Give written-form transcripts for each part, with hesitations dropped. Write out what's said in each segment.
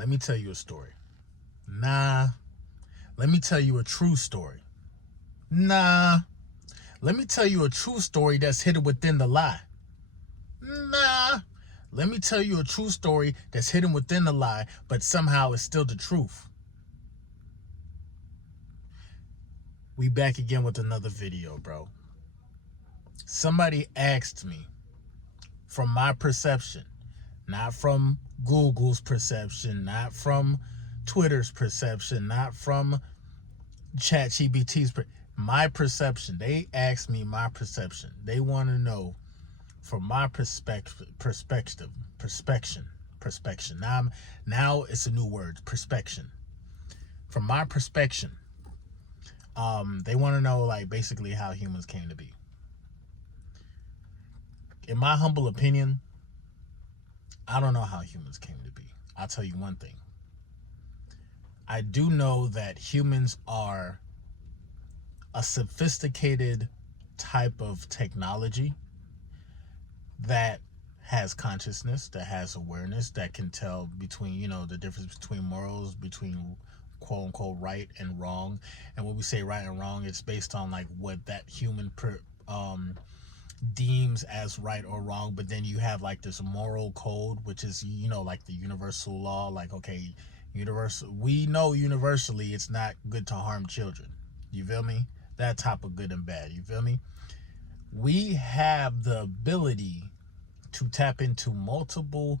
Let me tell you a story. Nah. Let me tell you a true story. Nah. Let me tell you a true story that's hidden within the lie. Nah. Let me tell you a true story that's hidden within the lie, but somehow it's still the truth. We back again with another video, bro. Somebody asked me, from my perception, not from Google's perception, not from Twitter's perception, not from ChatGPT's my perception. They asked me my perception. They want to know from my perspective. Now it's a new word, perspection. From my perspection, they want to know, like, basically how humans came to be. In my humble opinion, I don't know how humans came to be. I'll tell you one thing. I do know that humans are a sophisticated type of technology that has consciousness, that has awareness, that can tell between, the difference between morals, between quote unquote right and wrong. And when we say right and wrong, it's based on like what that human deems as right or wrong. But then you have like this moral code, which is, like the universal law. Like, okay, we know universally it's not good to harm children. You feel me? That type of good and bad. You feel me? We have the ability to tap into multiple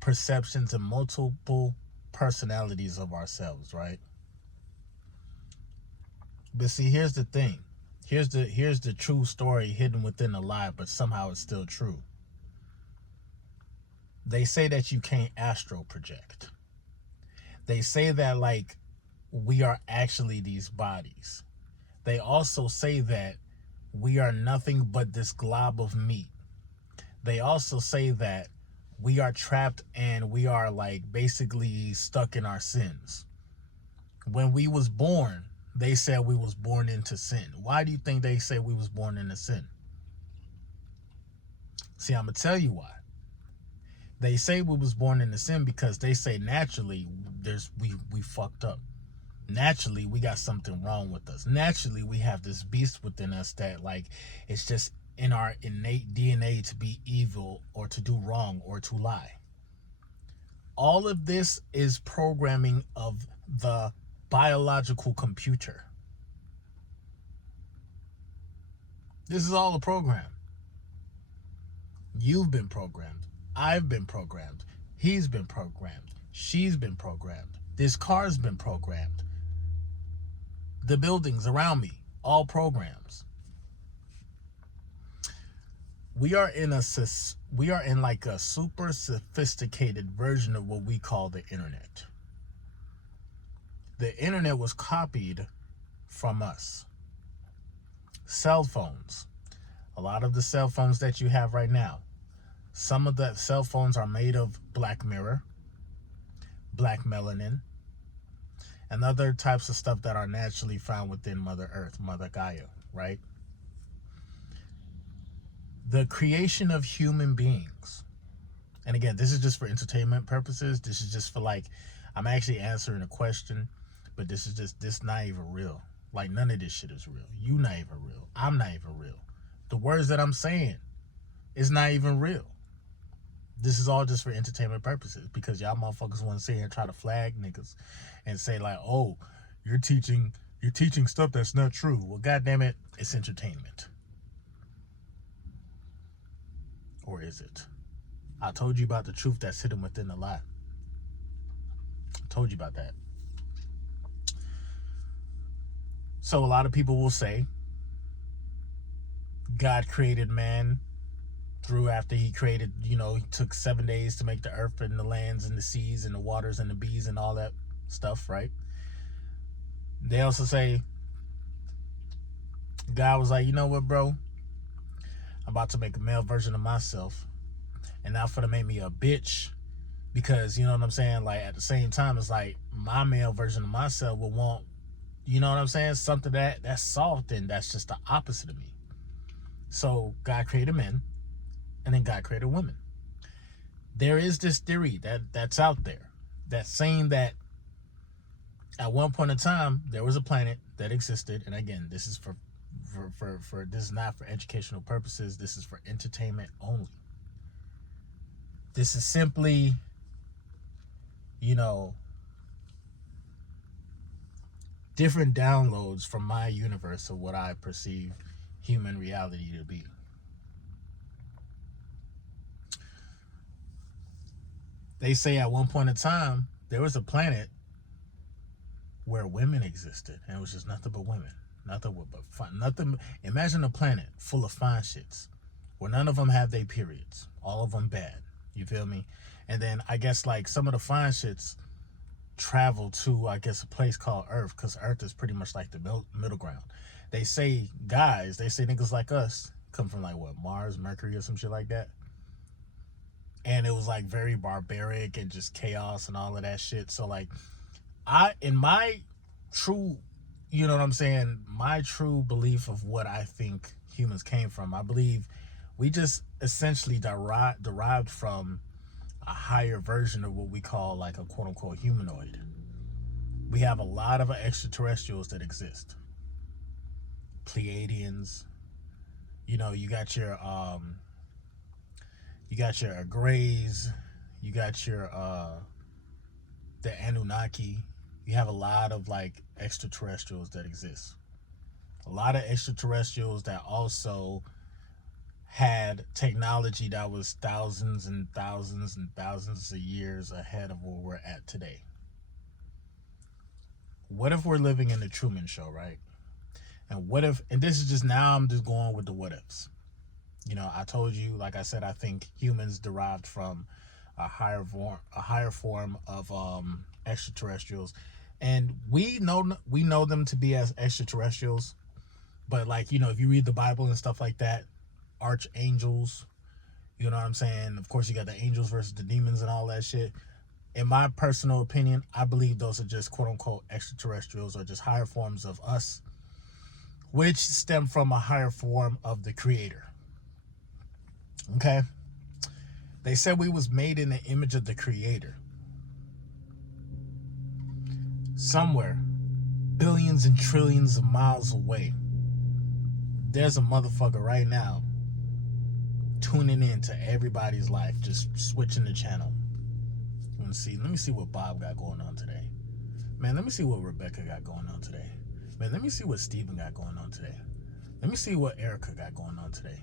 perceptions and multiple personalities of ourselves, right? But see, here's the thing. Here's the true story hidden within the lie, but somehow it's still true. They say that you can't astral project. They say that, like, we are actually these bodies. They also say that we are nothing but this glob of meat. They also say that we are trapped and we are, like, basically stuck in our sins. When we was born, they said we was born into sin. Why do you think they say we was born into sin? See, I'm going to tell you why. They say we was born into sin because they say naturally we fucked up. Naturally, we got something wrong with us. Naturally, we have this beast within us that, like, it's just in our innate DNA to be evil or to do wrong or to lie. All of this is programming of the biological computer. This is all a program. You've been programmed. I've been programmed. He's been programmed. She's been programmed. This car's been programmed. The buildings around me, all programs. We are in like a super sophisticated version of what we call the internet. The internet was copied from us. Cell phones. A lot of the cell phones that you have right now, some of the cell phones are made of black mirror, black melanin, and other types of stuff that are naturally found within Mother Earth, Mother Gaia, right? The creation of human beings. And again, this is just for entertainment purposes. This is just for, like, I'm actually answering a question, but this not even real. Like, none of this shit is real. You not even real. I'm not even real. The words that I'm saying is not even real. This is all just for entertainment purposes because y'all motherfuckers want to sit here and try to flag niggas and say, like, oh, you're teaching stuff that's not true. Well, goddamn it, it's entertainment. Or is it? I told you about the truth that's hidden within the lie. I told you about that. So a lot of people will say God created man through after he created, he took 7 days to make the earth and the lands and the seas and the waters and the bees and all that stuff, right? They also say God was like, you know what, bro? I'm about to make a male version of myself, and now for to make me a bitch, because, you know what I'm saying, like, at the same time, it's like my male version of myself will want, you know what I'm saying, something that's soft, and that's just the opposite of me. So God created men, and then God created women. There is this theory that's out there That's saying that at one point in time there was a planet that existed, and again, this is for this is not for educational purposes. This is for entertainment only. This is simply, you know, different downloads from my universe of what I perceive human reality to be. They say at one point in time there was a planet where women existed, and it was just nothing but women, nothing but fun, nothing. Imagine a planet full of fine shits, where none of them have their periods, all of them bad. You feel me? And then I guess like some of the fine shits travel to, I guess, a place called Earth, because Earth is pretty much like the middle ground. They say niggas like us come from like what, Mars, Mercury, or some shit like that. And it was like very barbaric and just chaos and all of that shit. So like, in my true, you know what I'm saying, my true belief of what I think humans came from, I believe we just essentially derived from a higher version of what we call like a quote unquote humanoid. We have a lot of extraterrestrials that exist. Pleiadians, you know, you got your Greys, you got your the Anunnaki. You have a lot of like extraterrestrials that exist. A lot of extraterrestrials that also had technology that was thousands and thousands and thousands of years ahead of where we're at today. What if we're living in the Truman Show, right? And what if, and this is just, now I'm just going with the what ifs. You know, I told you, like I said, I think humans derived from a higher form of extraterrestrials, and we know them to be as extraterrestrials. But like, you know, if you read the Bible and stuff like that, archangels, you know what I'm saying? Of course, you got the angels versus the demons and all that shit. In my personal opinion, I believe those are just quote unquote extraterrestrials, or just higher forms of us, which stem from a higher form of the Creator. Okay? They said we was made in the image of the Creator. Somewhere, billions and trillions of miles away, there's a motherfucker right now tuning in to everybody's life, just switching the channel. Let me see what Bob got going on today. Man, let me see what Rebecca got going on today. Man, let me see what Steven got going on today. Let me see what Erica got going on today.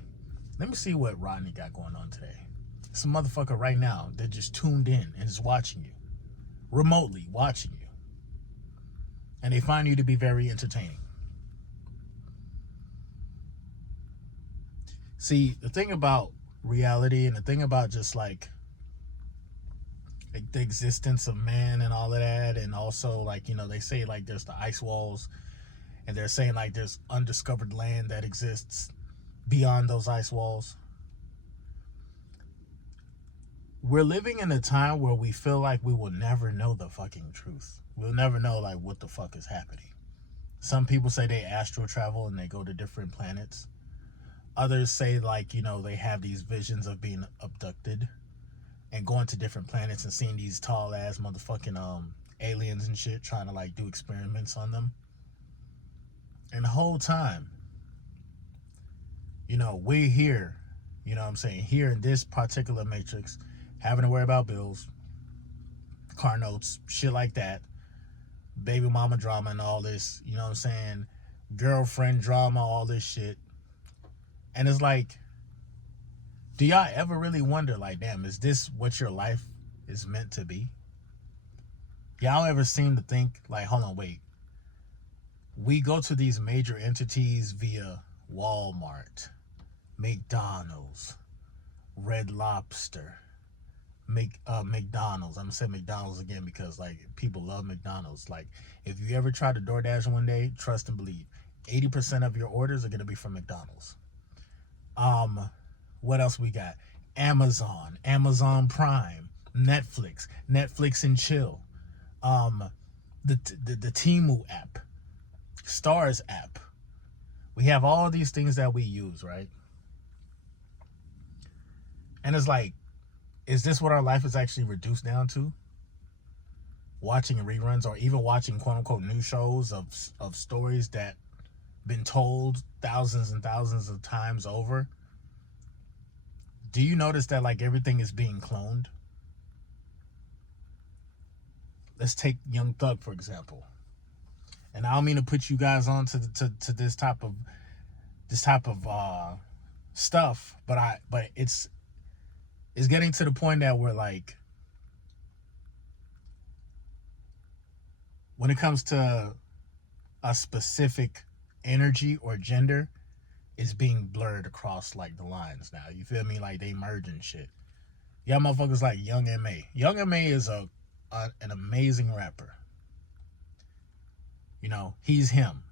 Let me see what Rodney got going on today. Some motherfucker right now that just tuned in and is watching you, remotely watching you, and they find you to be very entertaining. See, the thing about reality, and the thing about just like the existence of man and all of that, and also like, you know, they say like there's the ice walls, and they're saying like there's undiscovered land that exists beyond those ice walls. We're living in a time where we feel like we will never know the fucking truth. We'll never know like what the fuck is happening. Some people say they astral travel and they go to different planets. Others say like, you know, they have these visions of being abducted and going to different planets and seeing these tall ass motherfucking aliens and shit trying to like do experiments on them. And the whole time, you know, we're here, you know what I'm saying, here in this particular matrix, having to worry about bills, car notes, shit like that, baby mama drama and all this, you know what I'm saying, girlfriend drama, all this shit. And it's like, do y'all ever really wonder, like, damn, is this what your life is meant to be? Y'all ever seem to think, like, hold on, wait. We go to these major entities via Walmart, McDonald's, Red Lobster, McDonald's. I'm gonna say McDonald's again because like people love McDonald's. Like if you ever try to DoorDash one day, trust and believe, 80% of your orders are gonna be from McDonald's. What else we got? Amazon Prime, Netflix and chill, the Temu app, Stars app. We have all these things that we use, right? And it's like, is this what our life is actually reduced down to? watching reruns or even watching quote unquote new shows of stories that been told thousands and thousands of times over, do you notice that like everything is being cloned? Let's take Young Thug for example. And I don't mean to put you guys on to this type of stuff, but it's getting to the point that we're like, when it comes to a specific energy or gender, it's being blurred across like the lines now. You feel me? Like they merging shit. Y'all motherfuckers like Young M.A. Young M.A. is an amazing rapper. You know, he's him,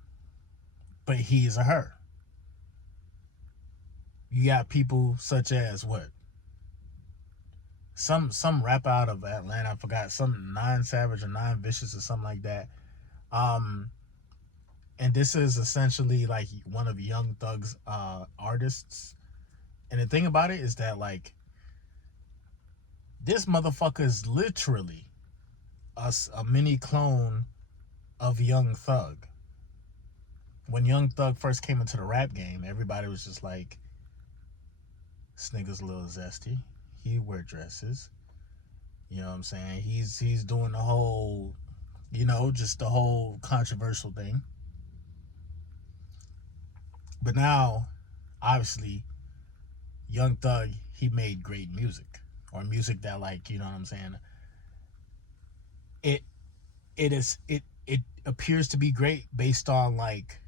but he's a her. You got people such as what? Some rapper out of Atlanta, I forgot, some Nine Savage or Nine Vicious or something like that. And this is essentially like one of Young Thug's artists. And the thing about it is that like this motherfucker is literally a mini clone of Young Thug. When Young Thug first came into the rap game, everybody was just like, this nigga's a little zesty. He wear dresses. You know what I'm saying? He's doing the whole, you know, just the whole controversial thing. But now, obviously, Young Thug, he made great music. Or music that like, you know what I'm saying? It appears to be great based on like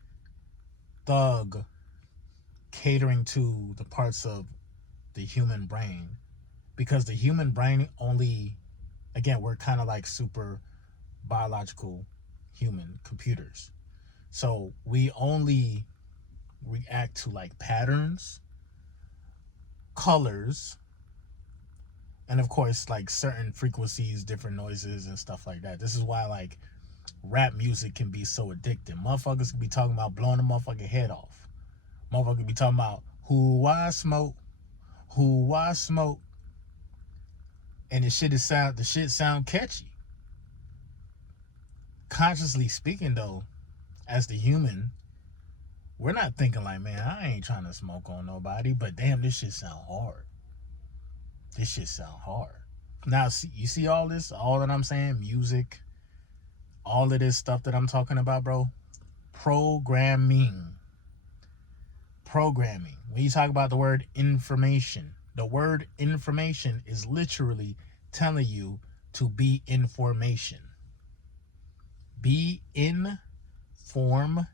Thug catering to the parts of the human brain, because the human brain only, again, we're kind of like super biological human computers, so we only react to like patterns, colors, and of course like certain frequencies, different noises and stuff like that. This is why like rap music can be so addictive. Motherfuckers can be talking about blowing a motherfucking head off. Motherfuckers can be talking about who I smoke, and the shit sound catchy. Consciously speaking though, as the human, we're not thinking like, man, I ain't trying to smoke on nobody, but damn, this shit sound hard. Now, you see all this, all that I'm saying, music, all of this stuff that I'm talking about, bro. Programming. When you talk about the word information, the word information is literally telling you to be information. Be information.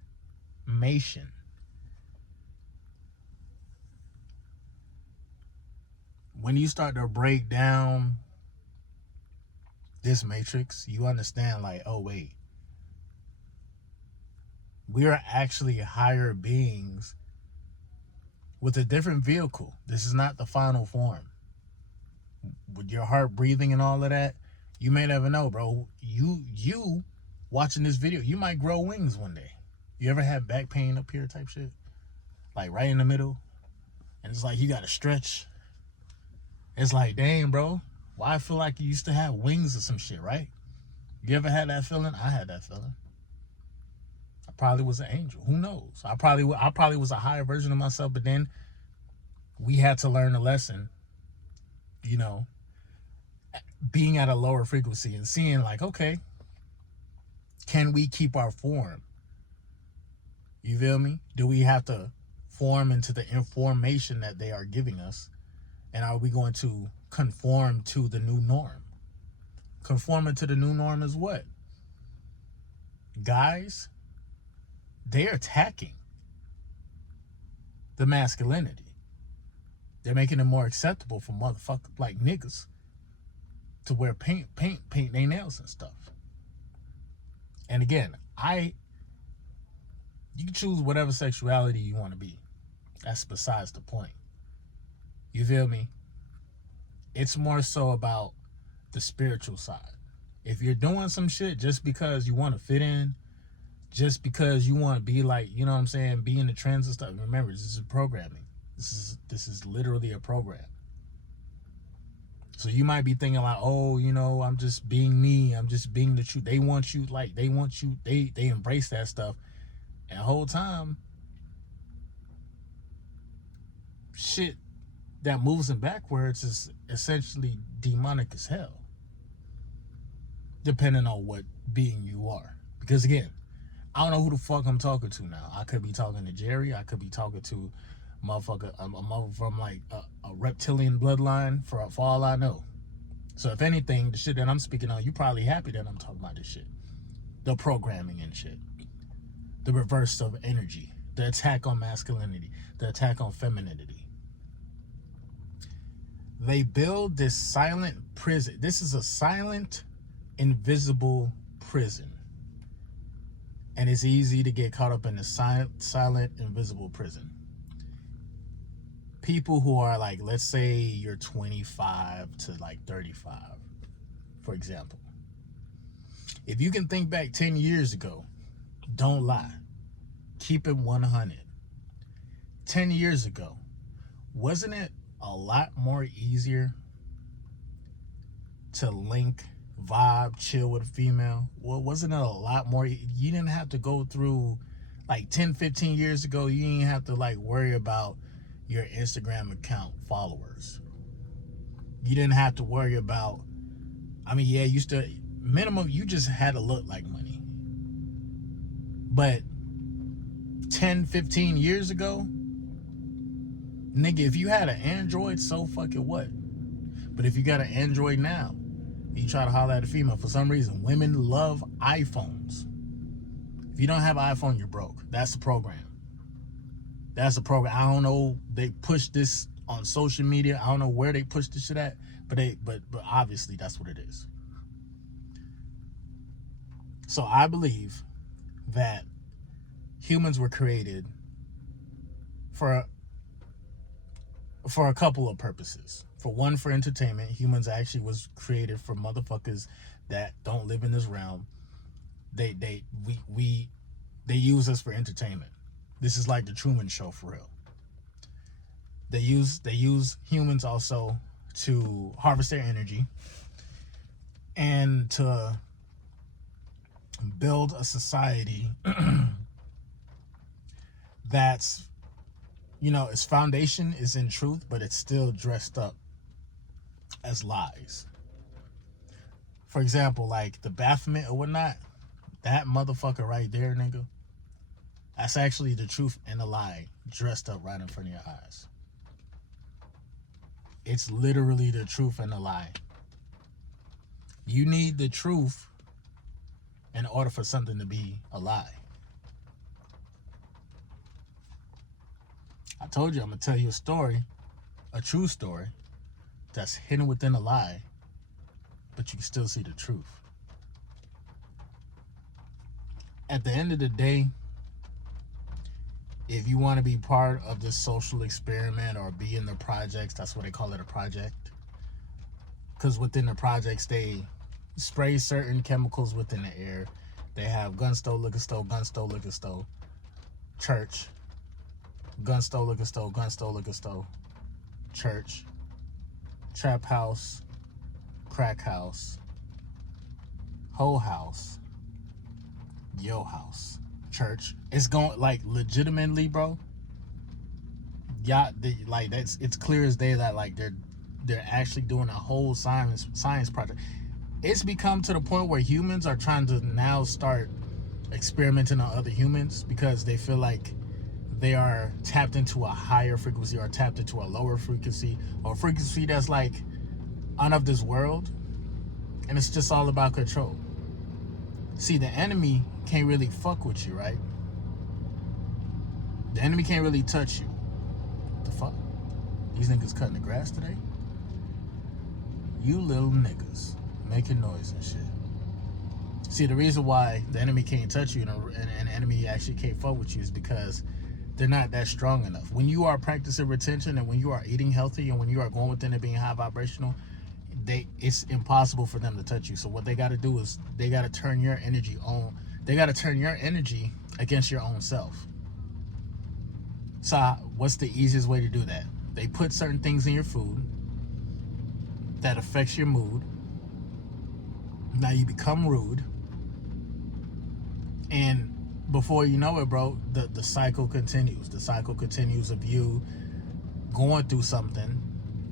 When you start to break down this matrix, you understand like, oh wait, we are actually higher beings with a different vehicle. This is not the final form. With your heart breathing and all of that, you may never know, bro. You watching this video, you might grow wings one day. You ever have back pain up here type shit? Like right in the middle? And it's like you gotta stretch. It's like, damn, bro, why I feel like you used to have wings or some shit, right? You ever had that feeling? I had that feeling. I probably was an angel. Who knows? I probably was a higher version of myself, but then we had to learn a lesson, you know, being at a lower frequency and seeing like, okay, can we keep our form? You feel me? Do we have to form into the information that they are giving us? And are we going to conform to the new norm? Conforming to the new norm is what? Guys, they're attacking the masculinity. They're making it more acceptable for motherfuckers like niggas to wear paint their nails and stuff. And again, you can choose whatever sexuality you want to be. That's besides the point. You feel me? It's more so about the spiritual side. If you're doing some shit just because you want to fit in, just because you want to be like, you know what I'm saying, be in the trends and stuff, remember, this is programming. This is literally a program. So you might be thinking like, oh, I'm just being me. I'm just being the truth. They want you, they embrace that stuff. And the whole time, shit that moves them backwards is essentially demonic as hell. Depending on what being you are. Because again, I don't know who the fuck I'm talking to now. I could be talking to Jerry. I could be talking to a mother from like a reptilian bloodline for all I know. So if anything, the shit that I'm speaking on, you probably happy that I'm talking about this shit. The programming and shit. The reverse of energy. The attack on masculinity. The attack on femininity. They build this silent prison. This is a silent, invisible prison. And it's easy to get caught up in the silent, invisible prison. People who are like, let's say you're 25 to like 35, for example. If you can think back 10 years ago, don't lie. Keep it 100. 10 years ago, wasn't it a lot more easier to link, vibe, chill with a female? Well, wasn't it a lot more? You didn't have to go through, like 10, 15 years ago, you didn't have to like worry about your Instagram account followers. You didn't have to worry about, yeah, you still, minimum, you just had to look like money. But 10, 15 years ago, nigga, if you had an Android, so fucking what? But if you got an Android now, you try to holler at a female, for some reason, women love iPhones. If you don't have an iPhone, you're broke. That's the program. That's the program. I don't know. They push this on social media. I don't know where they push this shit at, but obviously that's what it is. So I believe that humans were created for a couple of purposes. For one, for entertainment. Humans actually was created for motherfuckers that don't live in this realm. They use us for entertainment. This is like the Truman Show for real. They use humans also to harvest their energy and to build a society that's, its foundation is in truth, but it's still dressed up as lies. For example, like the Baphomet or whatnot, that motherfucker right there, nigga, that's actually the truth and the lie dressed up right in front of your eyes. It's literally the truth and the lie. You need the truth in order for something to be a lie. I told you I'm going to tell you a story, a true story, that's hidden within a lie, but you can still see the truth. At the end of the day, if you want to be part of this social experiment or be in the projects, that's what they call it, a project. Because within the projects, they spray certain chemicals within the air. They have gun store, liquor store, gun store, liquor store, church, gun store, liquor store, gun store, liquor store, church, trap house, crack house, whole house, yo house, church. It's going, like, legitimately, bro. Yeah, it's clear as day that like they're actually doing a whole science project. It's become to the point where humans are trying to now start experimenting on other humans because they feel like they are tapped into a higher frequency or tapped into a lower frequency or a frequency that's like out of this world, and it's just all about control. See, the enemy can't really fuck with you, right? The enemy can't really touch you. What the fuck? These niggas cutting the grass today? You little niggas making noise and shit. See, the reason why the enemy can't touch you and the enemy actually can't fuck with you is because they're not that strong enough. When you are practicing retention and when you are eating healthy and when you are going within it being high vibrational, it's impossible for them to touch you. So what they got to do is they got to turn your energy on. They got to turn your energy against your own self. So what's the easiest way to do that? They put certain things in your food that affects your mood. Now you become rude, and before you know it, bro, the cycle continues. The cycle continues of you going through something,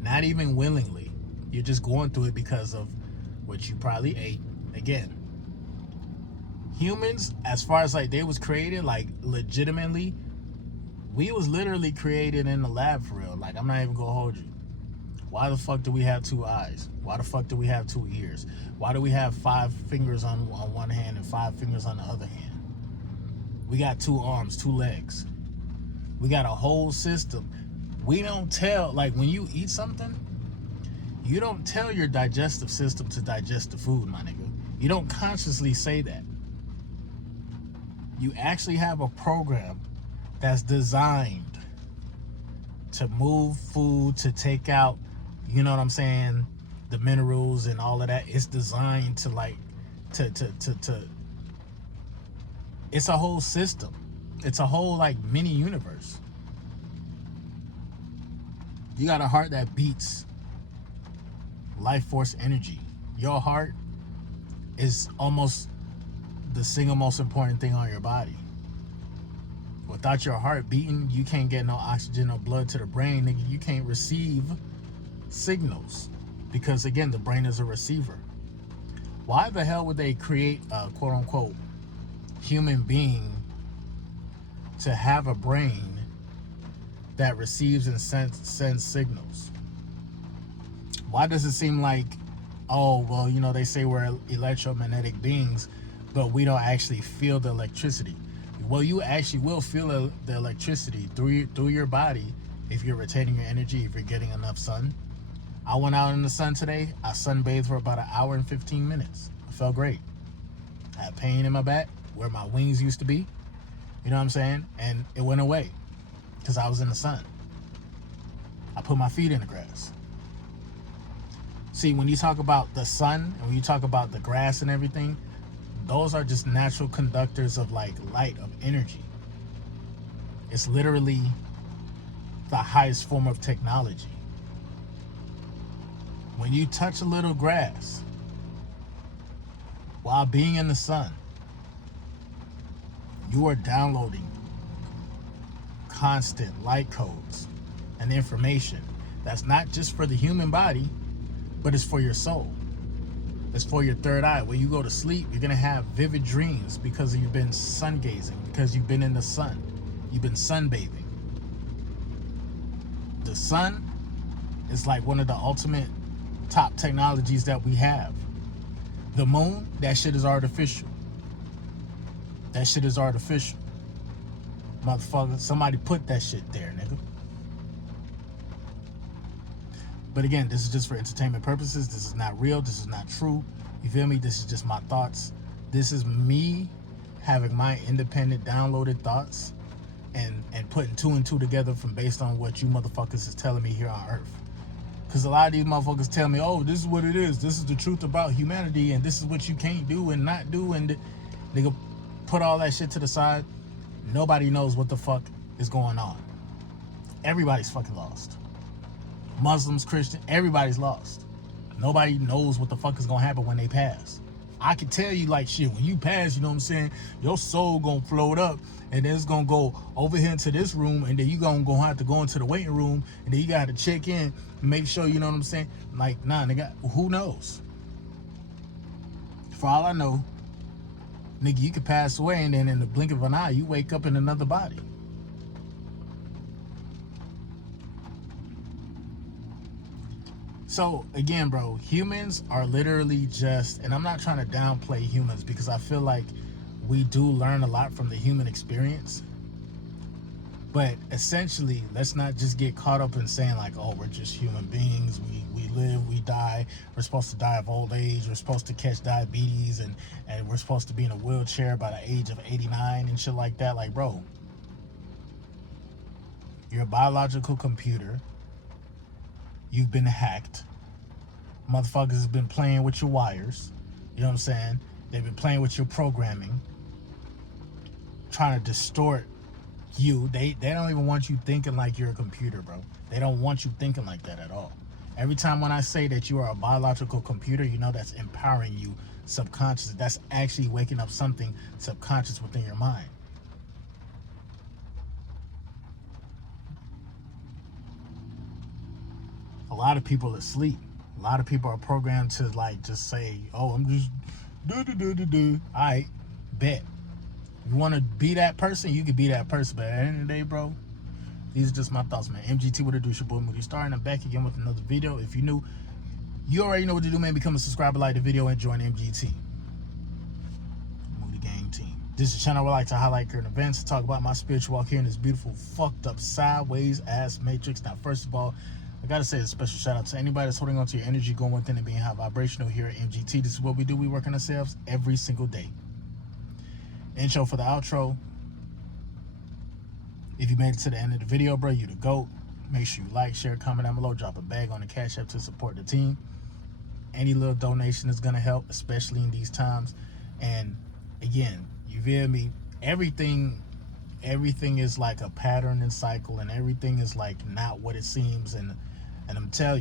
not even willingly. You're just going through it because of what you probably ate. Again, humans, as far as like they was created, like legitimately, we was literally created in the lab for real. Like, I'm not even gonna hold you. Why the fuck do we have 2 eyes? Why the fuck do we have 2 ears? Why do we have 5 fingers on one hand and 5 fingers on the other hand? We got 2 arms, 2 legs. We got a whole system. We don't tell, like when you eat something, you don't tell your digestive system to digest the food, my nigga. You don't consciously say that. You actually have a program that's designed to move food, to take out, you know what I'm saying, the minerals and all of that. It's designed to like, to it's a whole system. It's a whole like mini universe. You got a heart that beats life force energy. Your heart is almost the single most important thing on your body. Without your heart beating, you can't get no oxygen or blood to the brain, nigga. You can't receive signals because, again, the brain is a receiver. Why the hell would they create a quote-unquote human being to have a brain that receives and sends signals? Why does it seem like, oh, well, you know, they say we're electromagnetic beings, but we don't actually feel the electricity? Well, you actually will feel the electricity through your body if you're retaining your energy, if you're getting enough sun. I went out in the sun today. I sunbathed for about 1 hour and 15 minutes. I felt great. I had pain in my back where my wings used to be. You know what I'm saying? And it went away because I was in the sun. I put my feet in the grass. See, when you talk about the sun and when you talk about the grass and everything, those are just natural conductors of like light, of energy. It's literally the highest form of technology. When you touch a little grass while being in the sun, you are downloading constant light codes and information that's not just for the human body, but it's for your soul. It's for your third eye. When you go to sleep, you're going to have vivid dreams because you've been sun gazing, because you've been in the sun. You've been sunbathing. The sun is like one of the ultimate top technologies that we have. The moon, that shit is artificial. That shit is artificial. Motherfucker, somebody put that shit there, nigga. But again, this is just for entertainment purposes. This is not real. This is not true. You feel me? This is just my thoughts. This is me having my independent downloaded thoughts and putting 2 and 2 together from based on what you motherfuckers is telling me here on Earth. Because a lot of these motherfuckers tell me, oh, this is what it is. This is the truth about humanity, and this is what you can't do and not do. And nigga, put all that shit to the side. Nobody knows what the fuck is going on. Everybody's fucking lost. Muslims, Christian, everybody's lost. Nobody knows what the fuck is gonna happen when they pass. I can tell you like shit, when you pass, you know what I'm saying, your soul gonna float up and then it's gonna go over here into this room and then you gonna have to go into the waiting room and then you gotta check in and make sure, you know what I'm saying? Like, nah, nigga, who knows? For all I know, nigga, you could pass away and then in the blink of an eye, you wake up in another body. So again, bro, humans are literally just, and I'm not trying to downplay humans because I feel like we do learn a lot from the human experience. But essentially, let's not just get caught up in saying like, oh, we're just human beings. We live, we die. We're supposed to die of old age. We're supposed to catch diabetes and we're supposed to be in a wheelchair by the age of 89 and shit like that. Like, bro, you're a biological computer. You've been hacked. Motherfuckers has been playing with your wires. You know what I'm saying? They've been playing with your programming. Trying to distort you. They don't even want you thinking like you're a computer, bro. They don't want you thinking like that at all. Every time when I say that you are a biological computer, you know that's empowering you subconscious. That's actually waking up something subconscious within your mind. A lot of people are asleep. A lot of people are programmed to like just say, "Oh, I'm just do." All right, bet. You want to be that person, you can be that person. But at the end of the day, bro, these are just my thoughts, man. MGT, what it do? It's your boy MOODYSTARR, and I'm back again with another video. If you're new, you already know what to do, man. Become a subscriber, like the video, and join MGT. Moody Gang Team. This is a channel where I like to highlight current events, talk about my spiritual walk here in this beautiful, fucked up, sideways ass matrix. Now, first of all, I gotta say a special shout out to anybody that's holding on to your energy, going within and being high vibrational here at MGT. This is what we do. We work on ourselves every single day. Intro for the outro. If you made it to the end of the video, bro, you the GOAT. Make sure you like, share, comment down below, drop a bag on the Cash App to support the team. Any little donation is gonna help, especially in these times. And again, you feel me? Everything is like a pattern and cycle, and everything is like not what it seems. And I'm gonna tell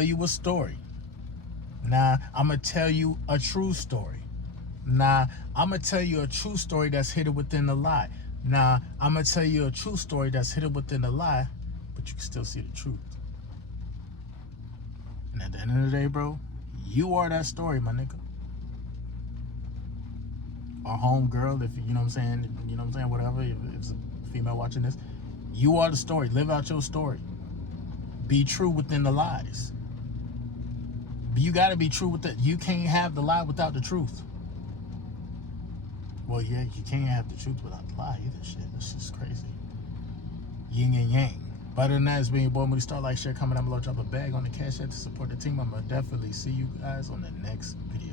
you a story. Nah, I'm gonna tell you a true story. Nah, I'm gonna tell you a true story that's hidden within the lie. Nah, I'm gonna tell you a true story that's hidden within the lie, but you can still see the truth. And at the end of the day, bro, you are that story, my nigga. Or home girl, if you know what I'm saying, whatever, if it's a female watching this, you are the story. Live out your story. Be true within the lies. You gotta be true with it. You can't have the lie without the truth. Well, yeah, you can't have the truth without the lie either. Shit, this is crazy. Yin and yang. But other than that, it's been your boy MOODYSTARR. Like, share, comment down below, drop a bag on the Cash App to support the team. I'm gonna definitely see you guys on the next video.